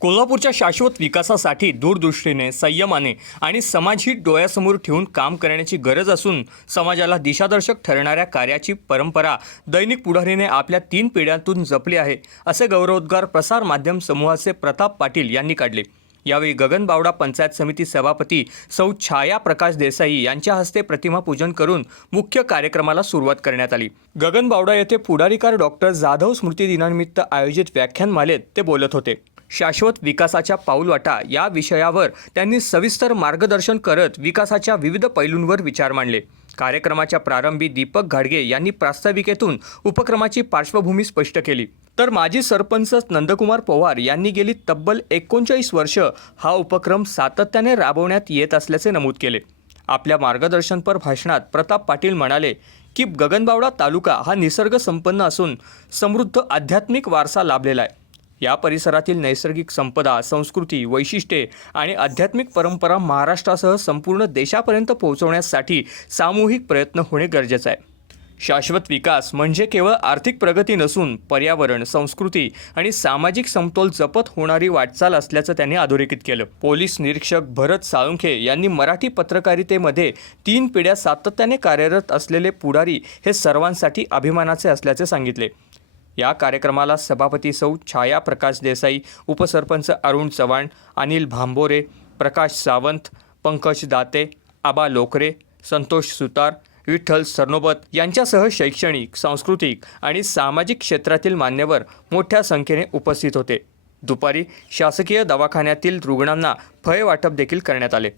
कोल्हापूरच्या शाश्वत विकासासाठी दूरदृष्टीने, संयमाने आणि समाजहित डोळ्यासमोर ठेवून काम करण्याची गरज असून समाजाला दिशादर्शक ठरणाऱ्या कार्याची परंपरा दैनिक पुढारीने आपल्या 3 पिढ्यांतून जपली आहे, असे गौरवोद्गार प्रसार माध्यम समूहाचे प्रताप पाटील यांनी काढले। यावेळी गगनबावडा पंचायत समिती सभापती सौ छाया प्रकाश देसाई यांच्या हस्ते प्रतिमा पूजन करून मुख्य कार्यक्रमाला सुरुवात करण्यात आली। गगनबावडा येथे पुढारीकार डॉक्टर जाधव स्मृती दिनानिमित्त आयोजित व्याख्यानमालेत ते बोलत होते। शाश्वत विकासाच्या पाऊलवाटा या विषयावर त्यांनी सविस्तर मार्गदर्शन करत विकासाच्या विविध पैलूंवर विचार मांडले। कार्यक्रमाच्या प्रारंभी दीपक घाडगे यांनी प्रास्ताविकेतून उपक्रमाची पार्श्वभूमी स्पष्ट केली, तर माजी सरपंच नंदकुमार पवार यांनी गेली तब्बल 39 वर्ष हा उपक्रम सातत्याने राबवण्यात येत असल्याचे नमूद केले। आपल्या मार्गदर्शनपर भाषणात प्रताप पाटील म्हणाले की गगनबावडा तालुका हा निसर्ग संपन्न असून समृद्ध आध्यात्मिक वारसा लाभलेला आहे। या परिसरातील नैसर्गिक संपदा, संस्कृती, वैशिष्ट्ये आणि आध्यात्मिक परंपरा महाराष्ट्रासह संपूर्ण देशापर्यंत पोहोचवण्यासाठी सामूहिक प्रयत्न होणे गरजेचे आहे। शाश्वत विकास म्हणजे केवळ आर्थिक प्रगती नसून पर्यावरण, संस्कृती आणि सामाजिक समतोल जपत होणारी वाटचाल असल्याचं त्यांनी अधोरेखित केलं। पोलीस निरीक्षक भरत साळुंखे यांनी मराठी पत्रकारितेमध्ये 3 पिढ्या सातत्याने कार्यरत असलेले पुढारी हे सर्वांसाठी अभिमानाचे असल्याचे सांगितले। या कार्यक्रमाला सभापती सौ छाया प्रकाश देसाई, उपसरपंच अरुण चव्हाण, अनिल भांबोरे, प्रकाश सावंत, पंकज दाते, आबा लोकरे, संतोष सुतार, विठ्ठल सरनोबत यांच्यासह शैक्षणिक, सांस्कृतिक आणि सामाजिक क्षेत्रातील मान्यवर मोठ्या संख्येने उपस्थित होते। दुपारी शासकीय दवाखान्यातील रुग्णांना फळे वाटप देखील करण्यात आले।